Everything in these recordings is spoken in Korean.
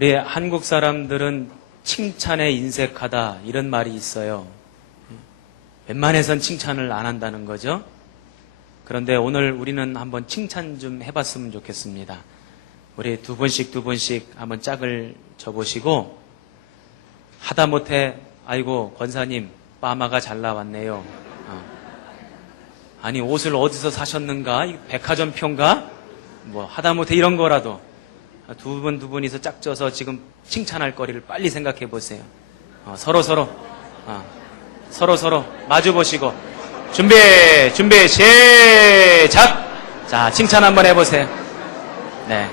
우리 한국 사람들은 칭찬에 인색하다 이런 말이 있어요. 웬만해선 칭찬을 안 한다는 거죠. 그런데 오늘 우리는 한번 칭찬 좀 해봤으면 좋겠습니다. 우리 두 분씩 한번 짝을 져보시고 하다못해 아이고 권사님 빠마가 잘 나왔네요. 아니 옷을 어디서 사셨는가? 백화점표인가? 뭐 하다못해 이런 거라도 두 분이서 짝져서 지금 칭찬할 거리를 빨리 생각해 보세요. 서로 마주 보시고 준비 시작. 자, 칭찬 한번 해보세요. 네.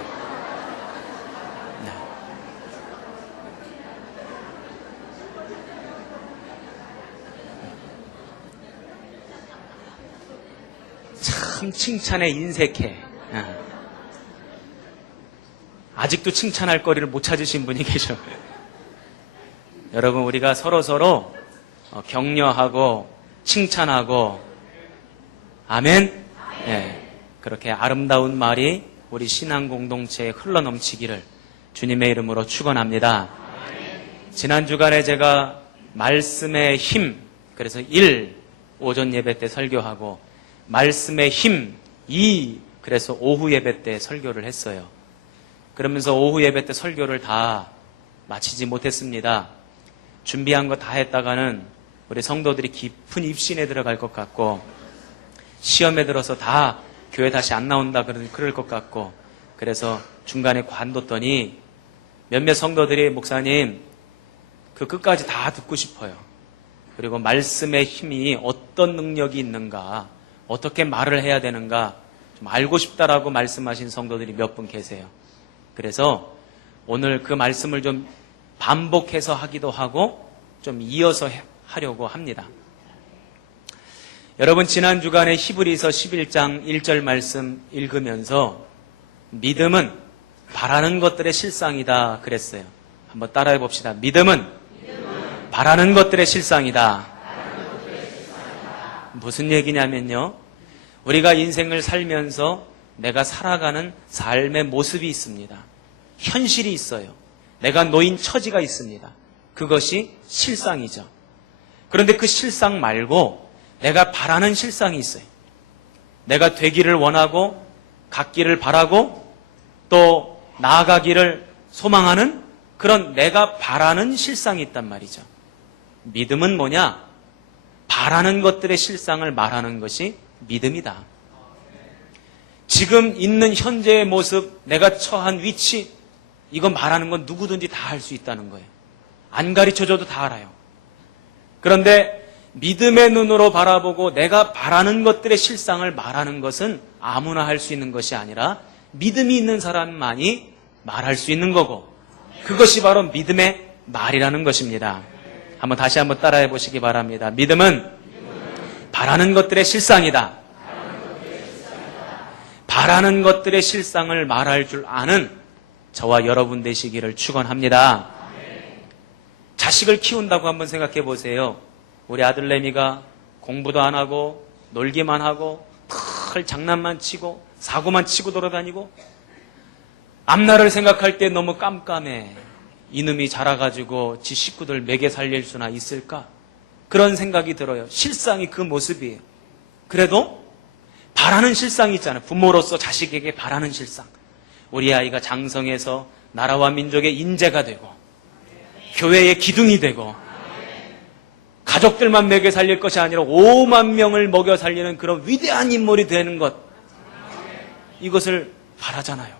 참 칭찬에 인색해. 아직도 칭찬할 거리를 못 찾으신 분이 계셔. 여러분, 우리가 서로 격려하고 칭찬하고 아멘? 네, 그렇게 아름다운 말이 우리 신앙 공동체에 흘러넘치기를 주님의 이름으로 축원합니다. 지난 주간에 제가 말씀의 힘, 그래서 1 오전 예배 때 설교하고 말씀의 힘 2 그래서 오후 예배 때 설교를 했어요. 그러면서 오후 예배 때 설교를 다 마치지 못했습니다. 준비한 거 다 했다가는 우리 성도들이 깊은 입신에 들어갈 것 같고 시험에 들어서 다 교회 다시 안 나온다 그럴 것 같고 그래서 중간에 관뒀더니 몇몇 성도들이 목사님 그 끝까지 다 듣고 싶어요. 그리고 말씀의 힘이 어떤 능력이 있는가 어떻게 말을 해야 되는가 좀 알고 싶다라고 말씀하신 성도들이 몇 분 계세요. 그래서 오늘 그 말씀을 좀 반복해서 하기도 하고 좀 이어서 하려고 합니다. 여러분 지난 주간에 히브리서 11장 1절 말씀 읽으면서 믿음은 바라는 것들의 실상이다 그랬어요. 한번 따라해 봅시다. 믿음은 바라는 것들의 실상이다. 무슨 얘기냐면요. 우리가 인생을 살면서 내가 살아가는 삶의 모습이 있습니다. 현실이 있어요. 내가 놓인 처지가 있습니다. 그것이 실상이죠. 그런데 그 실상 말고 내가 바라는 실상이 있어요. 내가 되기를 원하고 갖기를 바라고 또 나아가기를 소망하는 그런 내가 바라는 실상이 있단 말이죠. 믿음은 뭐냐? 바라는 것들의 실상을 말하는 것이 믿음이다. 지금 있는 현재의 모습, 내가 처한 위치, 이거 말하는 건 누구든지 다 할 수 있다는 거예요. 안 가르쳐줘도 다 알아요. 그런데 믿음의 눈으로 바라보고 내가 바라는 것들의 실상을 말하는 것은 아무나 할 수 있는 것이 아니라 믿음이 있는 사람만이 말할 수 있는 거고 그것이 바로 믿음의 말이라는 것입니다. 다시 한번 따라해 보시기 바랍니다. 믿음은 바라는 것들의 실상이다. 바라는 것들의 실상을 말할 줄 아는 저와 여러분 되시기를 축원합니다. 자식을 키운다고 한번 생각해 보세요. 우리 아들내미가 공부도 안 하고 놀기만 하고 털 장난만 치고 사고만 치고 돌아다니고 앞날을 생각할 때 너무 깜깜해. 이놈이 자라가지고 지 식구들 먹여 살릴 수나 있을까? 그런 생각이 들어요. 실상이 그 모습이에요. 그래도 바라는 실상이 있잖아요. 부모로서 자식에게 바라는 실상. 우리 아이가 장성해서 나라와 민족의 인재가 되고 교회의 기둥이 되고 가족들만 먹여 살릴 것이 아니라 5만 명을 먹여 살리는 그런 위대한 인물이 되는 것. 이것을 바라잖아요.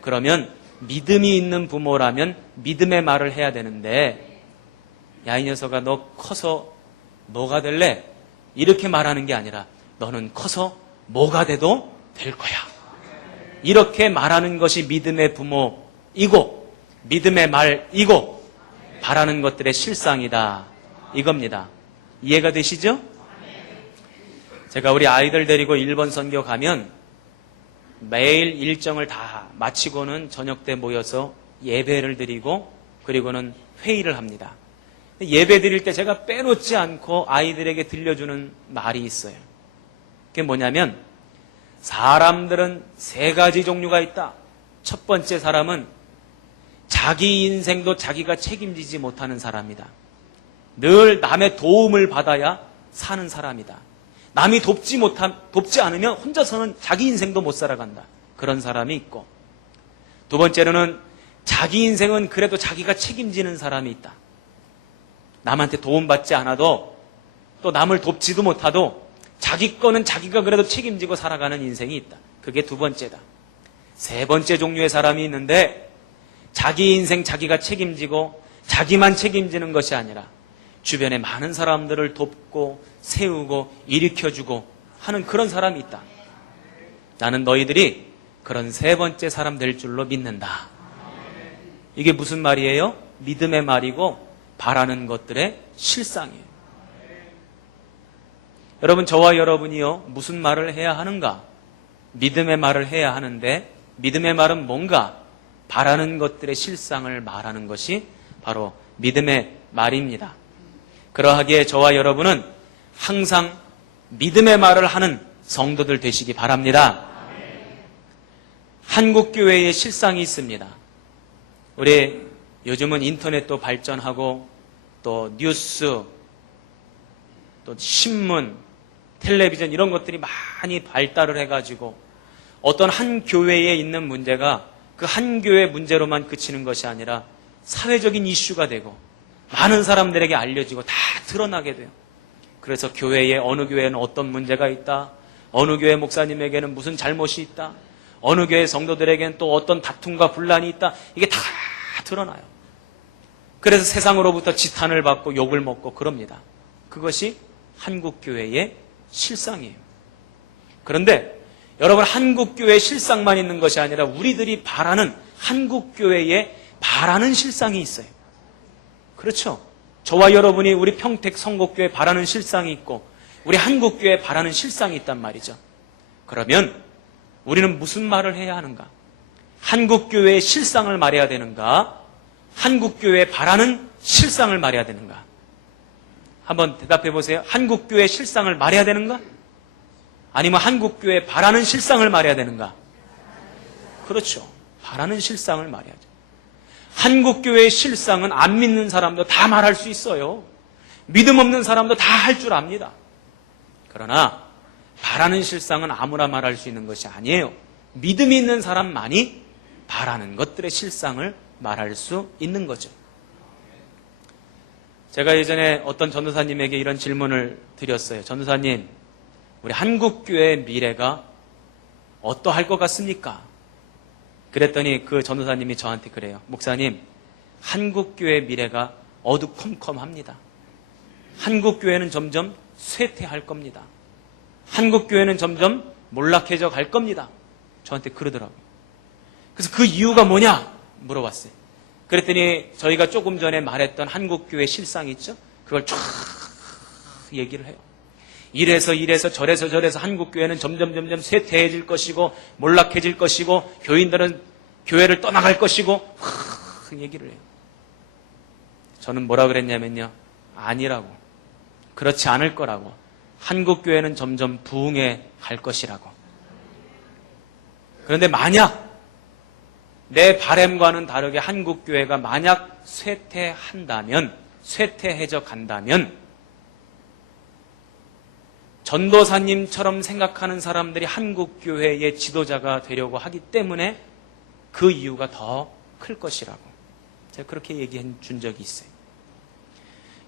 그러면 믿음이 있는 부모라면 믿음의 말을 해야 되는데 야, 이 녀석아 너 커서 뭐가 될래? 이렇게 말하는 게 아니라 너는 커서 뭐가 돼도 될 거야. 이렇게 말하는 것이 믿음의 부모이고 믿음의 말이고 바라는 것들의 실상이다. 이겁니다. 이해가 되시죠? 제가 우리 아이들 데리고 일본 선교 가면 매일 일정을 다 마치고는 저녁 때 모여서 예배를 드리고 그리고는 회의를 합니다. 예배 드릴 때 제가 빼놓지 않고 아이들에게 들려주는 말이 있어요. 그게 뭐냐면 사람들은 세 가지 종류가 있다. 첫 번째 사람은 자기 인생도 자기가 책임지지 못하는 사람이다. 늘 남의 도움을 받아야 사는 사람이다. 남이 돕지 않으면 혼자서는 자기 인생도 못 살아간다. 그런 사람이 있고, 두 번째로는 자기 인생은 그래도 자기가 책임지는 사람이 있다. 남한테 도움받지 않아도 또 남을 돕지도 못하도 자기 거는 자기가 그래도 책임지고 살아가는 인생이 있다. 그게 두 번째다. 세 번째 종류의 사람이 있는데, 자기 인생 자기가 책임지고 자기만 책임지는 것이 아니라 주변에 많은 사람들을 돕고 세우고 일으켜주고 하는 그런 사람이 있다. 나는 너희들이 그런 세 번째 사람 될 줄로 믿는다. 이게 무슨 말이에요? 믿음의 말이고 바라는 것들의 실상이에요. 여러분, 저와 여러분이요, 무슨 말을 해야 하는가? 믿음의 말을 해야 하는데, 믿음의 말은 뭔가? 바라는 것들의 실상을 말하는 것이 바로 믿음의 말입니다. 그러하기에 저와 여러분은 항상 믿음의 말을 하는 성도들 되시기 바랍니다. 한국교회의 실상이 있습니다. 우리 요즘은 인터넷도 발전하고 또 뉴스, 또 신문, 텔레비전 이런 것들이 많이 발달을 해가지고 어떤 한 교회에 있는 문제가 그 한 교회 문제로만 그치는 것이 아니라 사회적인 이슈가 되고 많은 사람들에게 알려지고 다 드러나게 돼요. 그래서 교회에 어느 교회는 어떤 문제가 있다, 어느 교회 목사님에게는 무슨 잘못이 있다, 어느 교회 성도들에게는 또 어떤 다툼과 분란이 있다, 이게 다 드러나요. 그래서 세상으로부터 지탄을 받고 욕을 먹고 그럽니다. 그것이 한국교회의 실상이에요. 그런데 여러분, 한국교회의 실상만 있는 것이 아니라 우리들이 바라는 한국교회의 바라는 실상이 있어요. 그렇죠? 저와 여러분이 우리 평택 성곡교회 바라는 실상이 있고 우리 한국교회 바라는 실상이 있단 말이죠. 그러면 우리는 무슨 말을 해야 하는가? 한국교회의 실상을 말해야 되는가? 한국교회 바라는 실상을 말해야 되는가? 한번 대답해 보세요. 한국교회 실상을 말해야 되는가? 아니면 한국교회 바라는 실상을 말해야 되는가? 그렇죠. 바라는 실상을 말해야죠. 한국교회의 실상은 안 믿는 사람도 다 말할 수 있어요. 믿음 없는 사람도 다 할 줄 압니다. 그러나 바라는 실상은 아무나 말할 수 있는 것이 아니에요. 믿음이 있는 사람만이 바라는 것들의 실상을 말할 수 있는 거죠. 제가 예전에 어떤 전도사님에게 이런 질문을 드렸어요. 전도사님, 우리 한국교회의 미래가 어떠할 것 같습니까? 그랬더니 그 전도사님이 저한테 그래요. 목사님, 한국교회의 미래가 어두컴컴합니다. 한국교회는 점점 쇠퇴할 겁니다. 한국교회는 점점 몰락해져 갈 겁니다. 저한테 그러더라고요. 그래서 그 이유가 뭐냐? 물어봤어요. 그랬더니 저희가 조금 전에 말했던 한국교회 실상 있죠? 그걸 쫙 얘기를 해요. 이래서 저래서 한국교회는 점점 쇠퇴해질 것이고 몰락해질 것이고 교인들은 교회를 떠나갈 것이고 얘기를 해요. 저는 뭐라 그랬냐면요. 아니라고. 그렇지 않을 거라고. 한국교회는 점점 부흥해 갈 것이라고. 그런데 만약 내 바램과는 다르게 한국교회가 만약 쇠퇴해져 간다면 전도사님처럼 생각하는 사람들이 한국교회의 지도자가 되려고 하기 때문에 그 이유가 더 클 것이라고 제가 그렇게 얘기해 준 적이 있어요.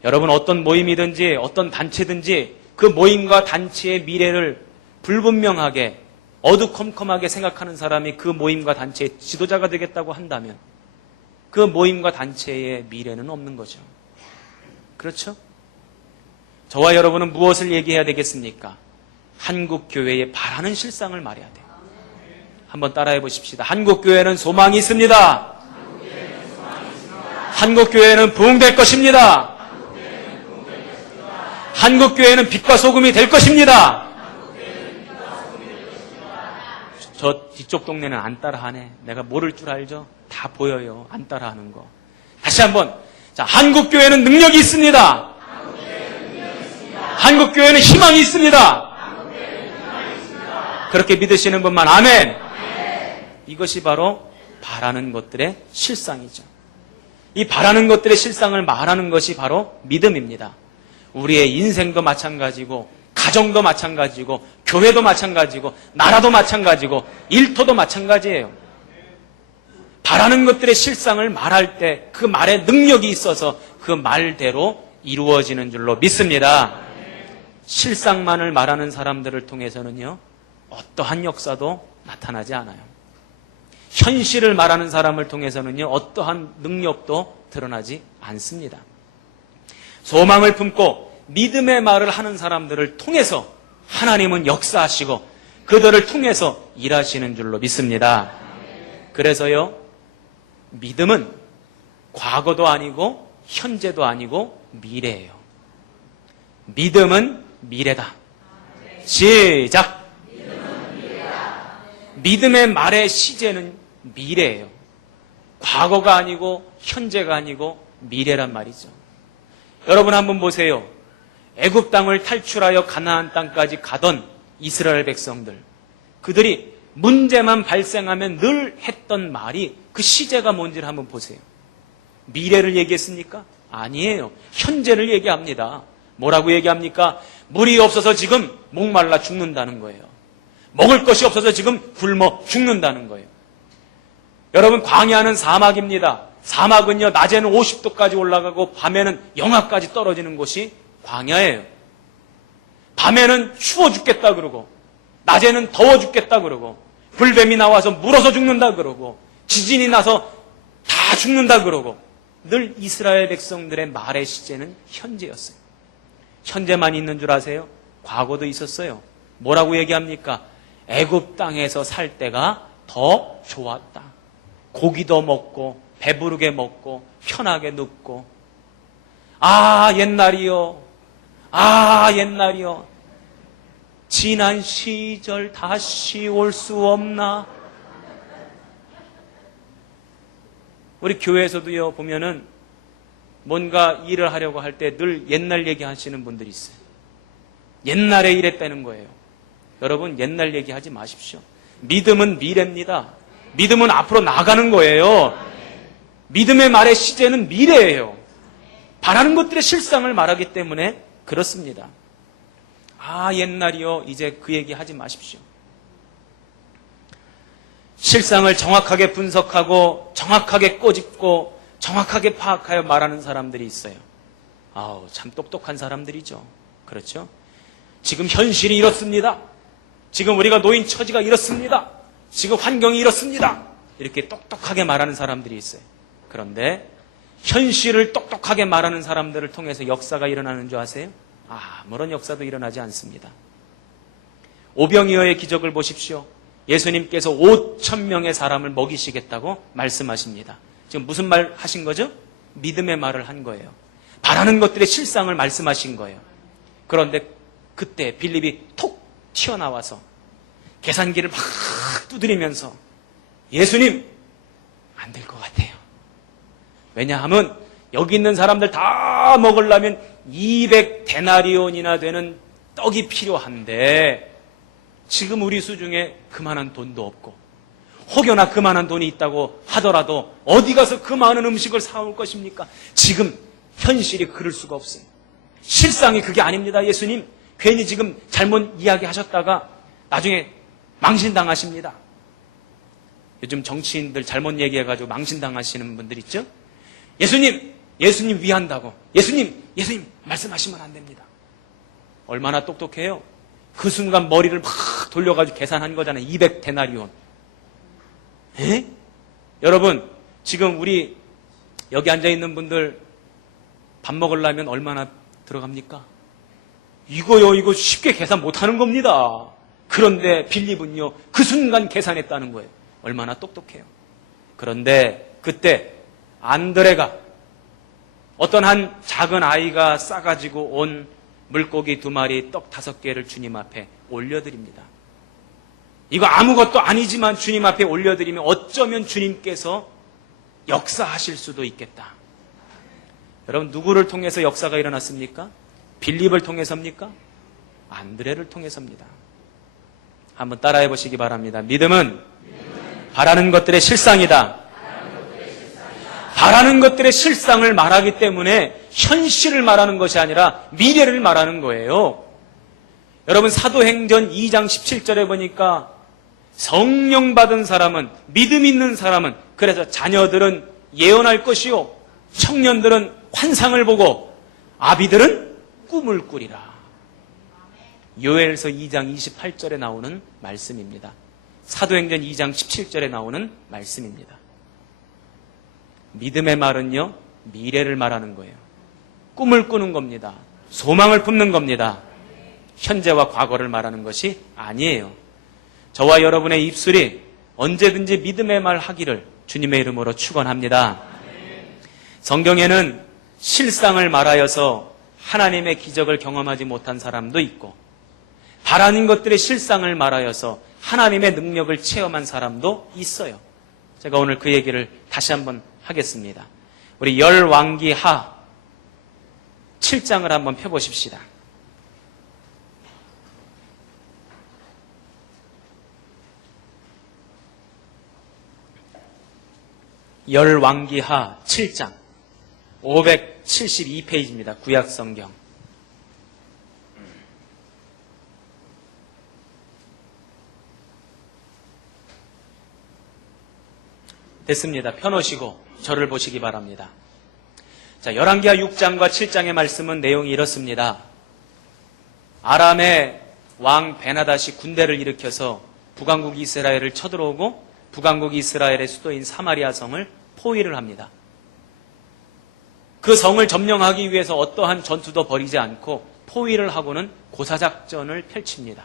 여러분, 어떤 모임이든지 어떤 단체든지 그 모임과 단체의 미래를 불분명하게 어두컴컴하게 생각하는 사람이 그 모임과 단체의 지도자가 되겠다고 한다면 그 모임과 단체의 미래는 없는 거죠. 그렇죠? 저와 여러분은 무엇을 얘기해야 되겠습니까? 한국교회의 바라는 실상을 말해야 돼요. 한번 따라해 보십시다. 한국교회는 소망이 있습니다. 한국교회는 부흥될 것입니다. 한국교회는 빛과 소금이 될 것입니다. 저 뒤쪽 동네는 안 따라하네. 내가 모를 줄 알죠? 다 보여요. 안 따라하는 거. 다시 한번. 자, 한국교회는 능력이 있습니다. 한국교회는 희망이 있습니다. 그렇게 믿으시는 분만 아멘. 이것이 바로 바라는 것들의 실상이죠. 이 바라는 것들의 실상을 말하는 것이 바로 믿음입니다. 우리의 인생도 마찬가지고, 가정도 마찬가지고, 교회도 마찬가지고, 나라도 마찬가지고, 일터도 마찬가지예요. 바라는 것들의 실상을 말할 때 그 말에 능력이 있어서 그 말대로 이루어지는 줄로 믿습니다. 실상만을 말하는 사람들을 통해서는요, 어떠한 역사도 나타나지 않아요. 현실을 말하는 사람을 통해서는요, 어떠한 능력도 드러나지 않습니다. 소망을 품고 믿음의 말을 하는 사람들을 통해서 하나님은 역사하시고 그들을 통해서 일하시는 줄로 믿습니다. 그래서요, 믿음은 과거도 아니고 현재도 아니고 미래예요. 믿음은 미래다. 시작! 믿음의 말의 시제는 미래예요. 과거가 아니고 현재가 아니고 미래란 말이죠. 여러분 한번 보세요. 애굽 땅을 탈출하여 가나안 땅까지 가던 이스라엘 백성들, 그들이 문제만 발생하면 늘 했던 말이 그 시제가 뭔지를 한번 보세요. 미래를 얘기했습니까? 아니에요. 현재를 얘기합니다. 뭐라고 얘기합니까? 물이 없어서 지금 목말라 죽는다는 거예요. 먹을 것이 없어서 지금 굶어 죽는다는 거예요. 여러분, 광야는 사막입니다. 사막은요, 낮에는 50도까지 올라가고 밤에는 영하까지 떨어지는 곳이 광야예요. 밤에는 추워 죽겠다 그러고, 낮에는 더워 죽겠다 그러고, 불뱀이 나와서 물어서 죽는다 그러고, 지진이 나서 다 죽는다 그러고, 늘 이스라엘 백성들의 말의 시제는 현재였어요. 현재만 있는 줄 아세요? 과거도 있었어요. 뭐라고 얘기합니까? 애굽 땅에서 살 때가 더 좋았다. 고기도 먹고 배부르게 먹고 편하게 눕고. 아 옛날이요. 아 옛날이요. 지난 시절 다시 올 수 없나? 우리 교회에서도요 보면은 뭔가 일을 하려고 할 때 늘 옛날 얘기하시는 분들이 있어요. 옛날에 이랬다는 거예요. 여러분, 옛날 얘기하지 마십시오. 믿음은 미래입니다. 믿음은 앞으로 나가는 거예요. 믿음의 말의 시제는 미래예요. 바라는 것들의 실상을 말하기 때문에 그렇습니다. 아 옛날이요. 이제 그 얘기 하지 마십시오. 실상을 정확하게 분석하고 정확하게 꼬집고 정확하게 파악하여 말하는 사람들이 있어요. 아우, 참 똑똑한 사람들이죠. 그렇죠? 지금 현실이 이렇습니다. 지금 우리가 놓인 처지가 이렇습니다. 지금 환경이 이렇습니다. 이렇게 똑똑하게 말하는 사람들이 있어요. 그런데 현실을 똑똑하게 말하는 사람들을 통해서 역사가 일어나는 줄 아세요? 아무런 역사도 일어나지 않습니다. 오병이어의 기적을 보십시오. 예수님께서 5,000명의 사람을 먹이시겠다고 말씀하십니다. 지금 무슨 말 하신 거죠? 믿음의 말을 한 거예요. 바라는 것들의 실상을 말씀하신 거예요. 그런데 그때 빌립이 톡 튀어나와서 계산기를 막 두드리면서 예수님 안 될 것 같아요. 왜냐하면 여기 있는 사람들 다 먹으려면 200데나리온이나 되는 떡이 필요한데 지금 우리 수중에 그만한 돈도 없고 혹여나 그만한 돈이 있다고 하더라도 어디 가서 그 많은 음식을 사올 것입니까? 지금 현실이 그럴 수가 없어요. 실상이 그게 아닙니다. 예수님 괜히 지금 잘못 이야기하셨다가 나중에 망신당하십니다. 요즘 정치인들 잘못 얘기해가지고 망신당하시는 분들 있죠? 예수님 위한다고. 예수님 말씀하시면 안 됩니다. 얼마나 똑똑해요? 그 순간 머리를 막 돌려가지고 계산한 거잖아요. 200데나리온. 에? 여러분, 지금 우리 여기 앉아있는 분들 밥 먹으려면 얼마나 들어갑니까? 이거 쉽게 계산 못하는 겁니다. 그런데 빌립은요, 그 순간 계산했다는 거예요. 얼마나 똑똑해요. 그런데 그때 안드레가 어떤 한 작은 아이가 싸가지고 온 물고기 2마리, 떡 5개를 주님 앞에 올려드립니다. 이거 아무것도 아니지만 주님 앞에 올려드리면 어쩌면 주님께서 역사하실 수도 있겠다. 여러분, 누구를 통해서 역사가 일어났습니까? 빌립을 통해서입니까? 안드레를 통해서입니다. 한번 따라해 보시기 바랍니다. 믿음은 바라는 것들의 실상이다. 바라는 것들의 실상을 말하기 때문에 현실을 말하는 것이 아니라 미래를 말하는 거예요. 여러분, 사도행전 2장 17절에 보니까 성령 받은 사람은, 믿음 있는 사람은, 그래서 자녀들은 예언할 것이요, 청년들은 환상을 보고 아비들은 꿈을 꾸리라. 요엘서 2장 28절에 나오는 말씀입니다. 사도행전 2장 17절에 나오는 말씀입니다. 믿음의 말은요, 미래를 말하는 거예요. 꿈을 꾸는 겁니다. 소망을 품는 겁니다. 현재와 과거를 말하는 것이 아니에요. 저와 여러분의 입술이 언제든지 믿음의 말 하기를 주님의 이름으로 축원합니다. 성경에는 실상을 말하여서 하나님의 기적을 경험하지 못한 사람도 있고, 바라는 것들의 실상을 말하여서 하나님의 능력을 체험한 사람도 있어요. 제가 오늘 그 얘기를 다시 한번 하겠습니다. 우리 열왕기하 7장을 한번 펴보십시다. 열왕기하 7장 572페이지입니다. 구약성경. 됐습니다. 펴놓으시고 저를 보시기 바랍니다. 자, 열왕기하 6장과 7장의 말씀은 내용이 이렇습니다. 아람의 왕 베나닷이 군대를 일으켜서 북왕국 이스라엘을 쳐들어오고 북왕국 이스라엘의 수도인 사마리아 성을 포위를 합니다. 그 성을 점령하기 위해서 어떠한 전투도 벌이지 않고 포위를 하고는 고사작전을 펼칩니다.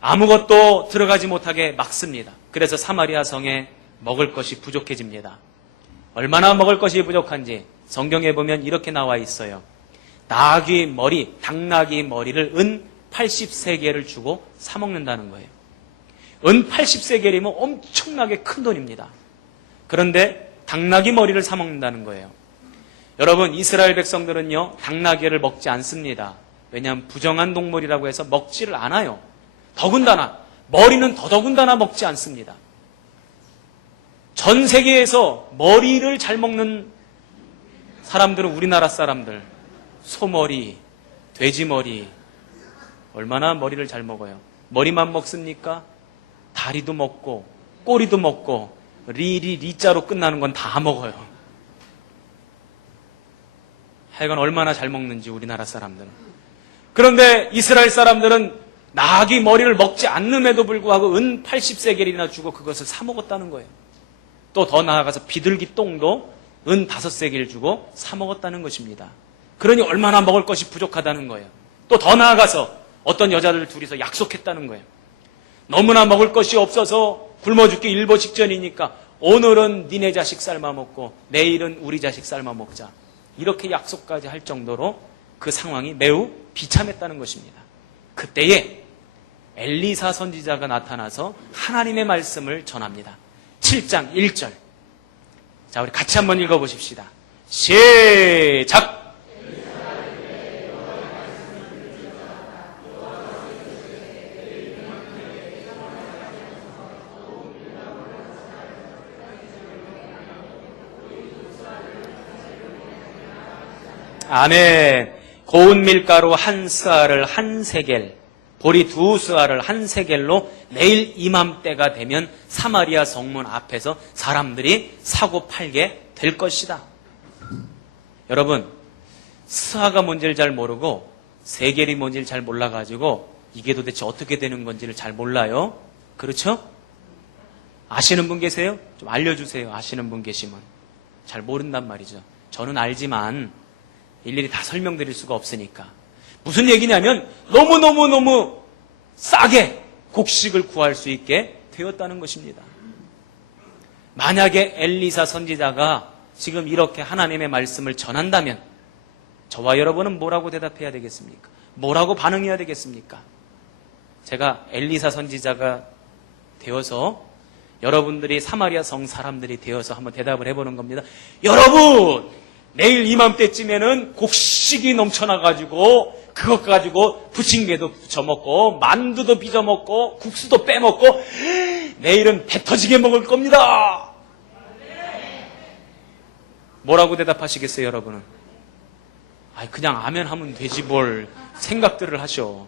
아무것도 들어가지 못하게 막습니다. 그래서 사마리아 성에 먹을 것이 부족해집니다. 얼마나 먹을 것이 부족한지 성경에 보면 이렇게 나와 있어요. 낙이 머리, 당나귀 머리를 은 80세겔을 주고 사 먹는다는 거예요. 은 80세겔이면 엄청나게 큰 돈입니다. 그런데 당나귀 머리를 사 먹는다는 거예요. 여러분, 이스라엘 백성들은요, 당나귀를 먹지 않습니다. 왜냐하면 부정한 동물이라고 해서 먹지를 않아요. 더군다나 머리는 더더군다나 먹지 않습니다. 전 세계에서 머리를 잘 먹는 사람들은 우리나라 사람들. 소머리, 돼지머리, 얼마나 머리를 잘 먹어요. 머리만 먹습니까? 다리도 먹고 꼬리도 먹고 리자로 끝나는 건 다 먹어요. 하여간 얼마나 잘 먹는지 우리나라 사람들은. 그런데 이스라엘 사람들은 나귀 머리를 먹지 않음에도 불구하고 은 80세겔이나 주고 그것을 사 먹었다는 거예요. 또 더 나아가서 비둘기 똥도 은 5세겔 주고 사 먹었다는 것입니다. 그러니 얼마나 먹을 것이 부족하다는 거예요. 또 더 나아가서 어떤 여자들 둘이서 약속했다는 거예요. 너무나 먹을 것이 없어서 굶어 죽기 일보 직전이니까 오늘은 니네 자식 삶아 먹고 내일은 우리 자식 삶아 먹자. 이렇게 약속까지 할 정도로 그 상황이 매우 비참했다는 것입니다. 그때에 엘리사 선지자가 나타나서 하나님의 말씀을 전합니다. 7장 1절. 자, 우리 같이 한번 읽어보십시다. 시작! 아멘. 고운 밀가루 한 스아를 한 세겔, 보리 두 스아를 한 세겔로 내일 이맘때가 되면 사마리아 성문 앞에서 사람들이 사고 팔게 될 것이다. 여러분, 스아가 뭔지를 잘 모르고 세겔이 뭔지를 잘 몰라가지고 이게 도대체 어떻게 되는 건지를 잘 몰라요. 그렇죠? 아시는 분 계세요? 좀 알려주세요. 아시는 분 계시면. 잘 모른단 말이죠. 저는 알지만 일일이 다 설명드릴 수가 없으니까. 무슨 얘기냐면 너무너무너무 싸게 곡식을 구할 수 있게 되었다는 것입니다. 만약에 엘리사 선지자가 지금 이렇게 하나님의 말씀을 전한다면 저와 여러분은 뭐라고 대답해야 되겠습니까? 뭐라고 반응해야 되겠습니까? 제가 엘리사 선지자가 되어서 여러분들이 사마리아 성 사람들이 되어서 한번 대답을 해보는 겁니다. 여러분! 내일 이맘때쯤에는 곡식이 넘쳐나가지고 그것 가지고 부침개도 부쳐먹고 만두도 빚어먹고 국수도 빼먹고 내일은 배 터지게 먹을 겁니다. 뭐라고 대답하시겠어요, 여러분은? 아이, 그냥 아멘 하면 되지 뭘 생각들을 하셔.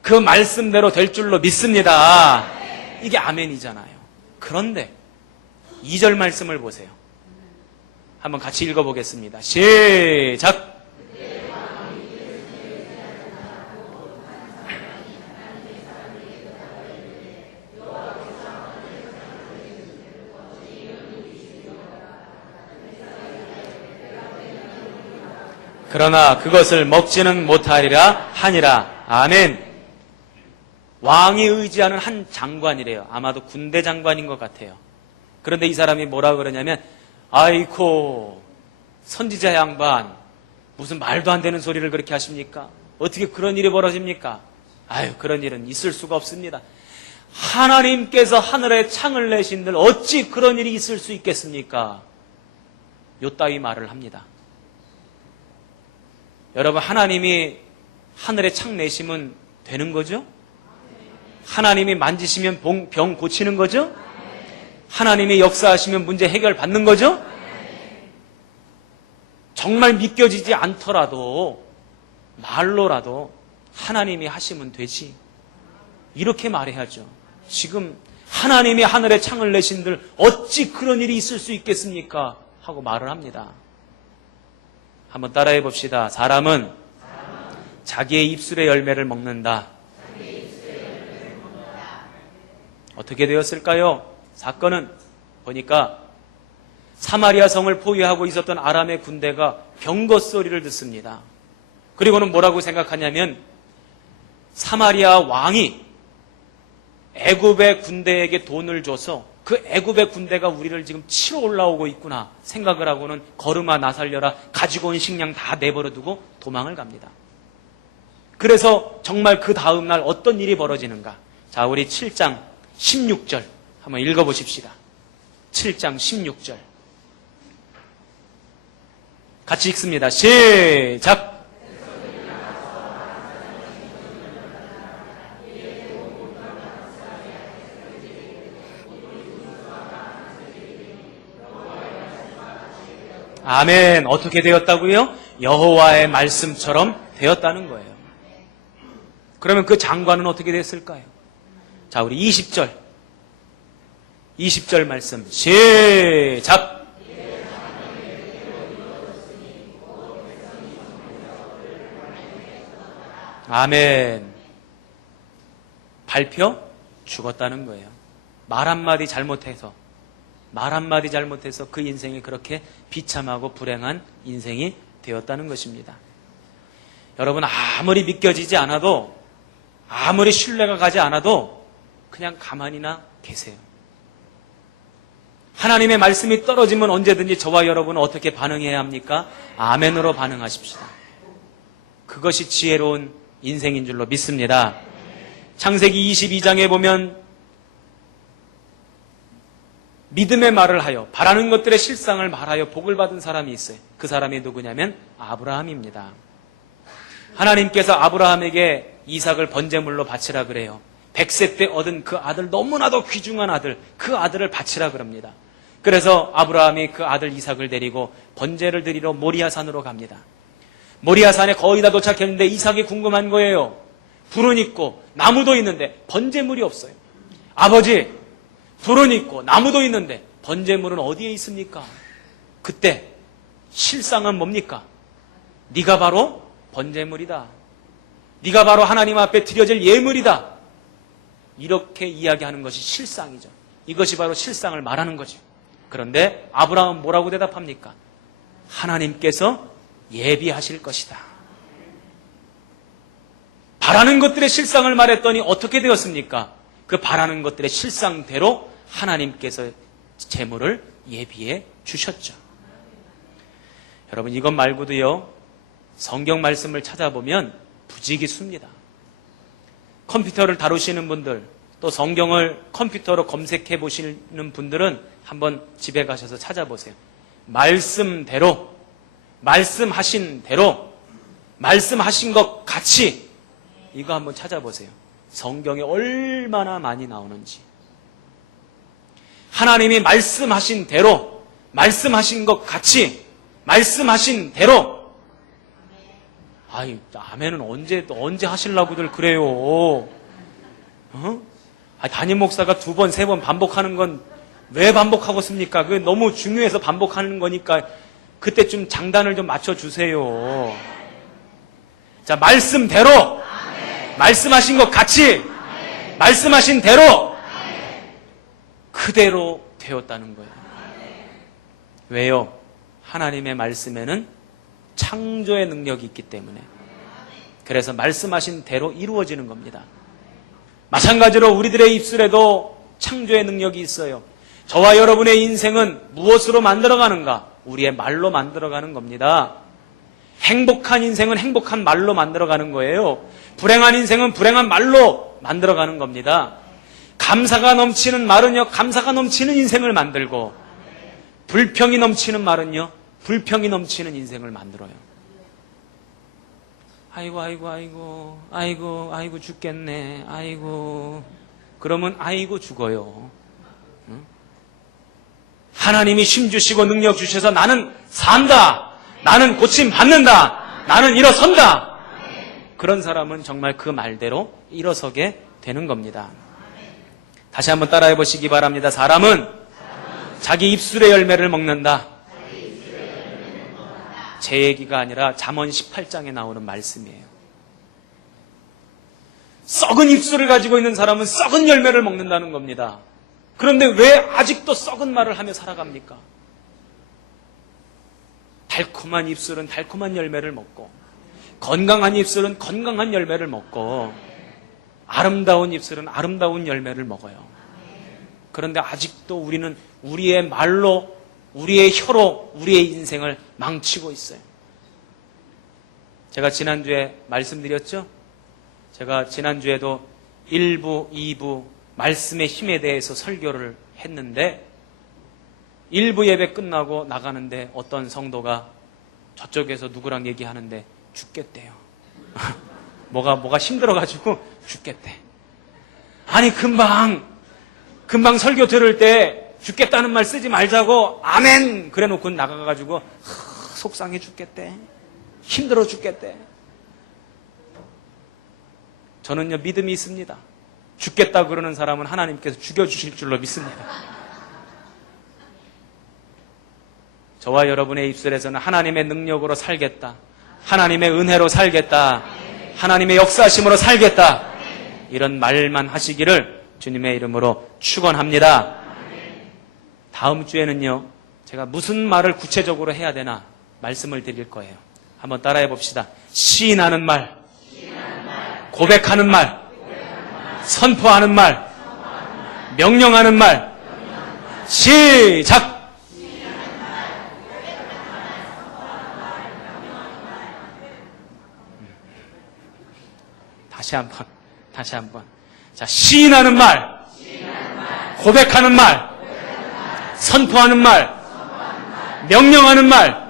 그 말씀대로 될 줄로 믿습니다. 이게 아멘이잖아요. 그런데 2절 말씀을 보세요. 한번 같이 읽어보겠습니다. 시작! 그러나 그것을 먹지는 못하리라 하니라. 아멘. 왕이 의지하는 한 장관이래요. 아마도 군대 장관인 것 같아요. 그런데 이 사람이 뭐라 그러냐면, 아이코, 선지자 양반, 무슨 말도 안 되는 소리를 그렇게 하십니까? 어떻게 그런 일이 벌어집니까? 아유, 그런 일은 있을 수가 없습니다. 하나님께서 하늘에 창을 내신들 어찌 그런 일이 있을 수 있겠습니까? 요따위 말을 합니다. 여러분, 하나님이 하늘에 창 내시면 되는 거죠? 하나님이 만지시면 병 고치는 거죠? 하나님이 역사하시면 문제 해결 받는 거죠? 정말 믿겨지지 않더라도 말로라도 하나님이 하시면 되지. 이렇게 말해야죠. 지금 하나님이 하늘에 창을 내신들 어찌 그런 일이 있을 수 있겠습니까? 하고 말을 합니다. 한번 따라해 봅시다. 사람은 자기의 입술의 열매를 먹는다. 어떻게 되었을까요? 사건은 보니까 사마리아 성을 포위하고 있었던 아람의 군대가 병거 소리를 듣습니다. 그리고는 뭐라고 생각하냐면 사마리아 왕이 애굽의 군대에게 돈을 줘서 그 애굽의 군대가 우리를 지금 치러 올라오고 있구나 생각을 하고는 걸음아 나 살려라 가지고 온 식량 다 내버려 두고 도망을 갑니다. 그래서 정말 그 다음날 어떤 일이 벌어지는가? 자, 우리 7장 16절 한번 읽어보십시다. 7장 16절 같이 읽습니다. 시작! 아멘. 어떻게 되었다고요? 여호와의 말씀처럼 되었다는 거예요. 그러면 그 장관은 어떻게 됐을까요? 자, 우리 20절 말씀 시작! 아멘. 발표? 죽었다는 거예요. 말 한마디 잘못해서 그 인생이 그렇게 비참하고 불행한 인생이 되었다는 것입니다. 여러분, 아무리 믿겨지지 않아도, 아무리 신뢰가 가지 않아도 그냥 가만히나 계세요. 하나님의 말씀이 떨어지면 언제든지 저와 여러분은 어떻게 반응해야 합니까? 아멘으로 반응하십시다. 그것이 지혜로운 인생인 줄로 믿습니다. 창세기 22장에 보면 믿음의 말을 하여 바라는 것들의 실상을 말하여 복을 받은 사람이 있어요. 그 사람이 누구냐면 아브라함입니다. 하나님께서 아브라함에게 이삭을 번제물로 바치라 그래요. 100세 때 얻은 그 아들, 너무나도 귀중한 아들, 그 아들을 바치라 그럽니다. 그래서 아브라함이 그 아들 이삭을 데리고 번제를 드리러 모리아산으로 갑니다. 모리아산에 거의 다 도착했는데 이삭이 궁금한 거예요. 불은 있고 나무도 있는데 번제물이 없어요. 아버지, 불은 있고 나무도 있는데 번제물은 어디에 있습니까? 그때 실상은 뭡니까? 네가 바로 번제물이다. 네가 바로 하나님 앞에 드려질 예물이다. 이렇게 이야기하는 것이 실상이죠. 이것이 바로 실상을 말하는 거죠. 그런데 아브라함은 뭐라고 대답합니까? 하나님께서 예비하실 것이다. 바라는 것들의 실상을 말했더니 어떻게 되었습니까? 그 바라는 것들의 실상대로 하나님께서 재물을 예비해 주셨죠. 여러분, 이것 말고도요, 성경 말씀을 찾아보면 부지기수입니다. 컴퓨터를 다루시는 분들, 또 성경을 컴퓨터로 검색해 보시는 분들은 한번 집에 가셔서 찾아보세요. 말씀대로, 말씀하신 대로, 말씀하신 것 같이 이거 한번 찾아보세요. 성경에 얼마나 많이 나오는지. 하나님이 말씀하신 대로, 말씀하신 것 같이 말씀하신 대로. 아이, 아멘은 언제 하시려고들 그래요? 담임 목사가 2번, 3번 반복하는 건 왜 반복하고 있습니까? 그게 너무 중요해서 반복하는 거니까 그때 좀 장단을 좀 맞춰주세요. 자, 말씀대로. 말씀하신 것 같이. 말씀하신 대로. 그대로 되었다는 거예요. 왜요? 하나님의 말씀에는 창조의 능력이 있기 때문에. 그래서 말씀하신 대로 이루어지는 겁니다. 마찬가지로 우리들의 입술에도 창조의 능력이 있어요. 저와 여러분의 인생은 무엇으로 만들어가는가? 우리의 말로 만들어가는 겁니다. 행복한 인생은 행복한 말로 만들어가는 거예요. 불행한 인생은 불행한 말로 만들어가는 겁니다. 감사가 넘치는 말은요, 감사가 넘치는 인생을 만들고, 불평이 넘치는 말은요, 불평이 넘치는 인생을 만들어요. 아이고 죽겠네. 아이고. 그러면 아이고 죽어요. 응? 하나님이 힘 주시고 능력 주셔서 나는 산다. 나는 고침 받는다. 나는 일어선다. 그런 사람은 정말 그 말대로 일어서게 되는 겁니다. 다시 한번 따라해 보시기 바랍니다. 사람은 자기 입술의 열매를 먹는다. 제 얘기가 아니라 잠언 18장에 나오는 말씀이에요. 썩은 입술을 가지고 있는 사람은 썩은 열매를 먹는다는 겁니다. 그런데 왜 아직도 썩은 말을 하며 살아갑니까? 달콤한 입술은 달콤한 열매를 먹고, 건강한 입술은 건강한 열매를 먹고, 아름다운 입술은 아름다운 열매를 먹어요. 그런데 아직도 우리는 우리의 말로, 우리의 혀로 우리의 인생을 망치고 있어요. 제가 지난주에 말씀드렸죠? 제가 지난주에도 1부, 2부 말씀의 힘에 대해서 설교를 했는데 1부 예배 끝나고 나가는데 어떤 성도가 저쪽에서 누구랑 얘기하는데 죽겠대요. 뭐가 힘들어가지고 죽겠대. 아니 금방 설교 들을 때 죽겠다는 말 쓰지 말자고 아멘 그래 놓고 나가가지고 속상해 죽겠대. 힘들어 죽겠대. 저는요 믿음이 있습니다. 죽겠다 그러는 사람은 하나님께서 죽여주실 줄로 믿습니다. 저와 여러분의 입술에서는 하나님의 능력으로 살겠다. 하나님의 은혜로 살겠다. 하나님의 역사심으로 살겠다. 이런 말만 하시기를 주님의 이름으로 축원합니다. 다음 주에는요 제가 무슨 말을 구체적으로 해야 되나 말씀을 드릴 거예요. 한번 따라해 봅시다. 시인하는 말, 고백하는 말, 선포하는 말, 명령하는 말. 시작! 다시 한번. 자, 시인하는 말, 고백하는 말, 선포하는 말, 명령하는 말.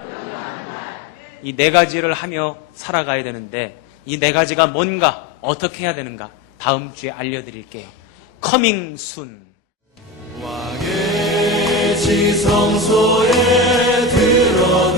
이 4가지를 하며 살아가야 되는데 이 4가지가 뭔가, 어떻게 해야 되는가 다음 주에 알려드릴게요. Coming soon. 왕의 지성소에 들어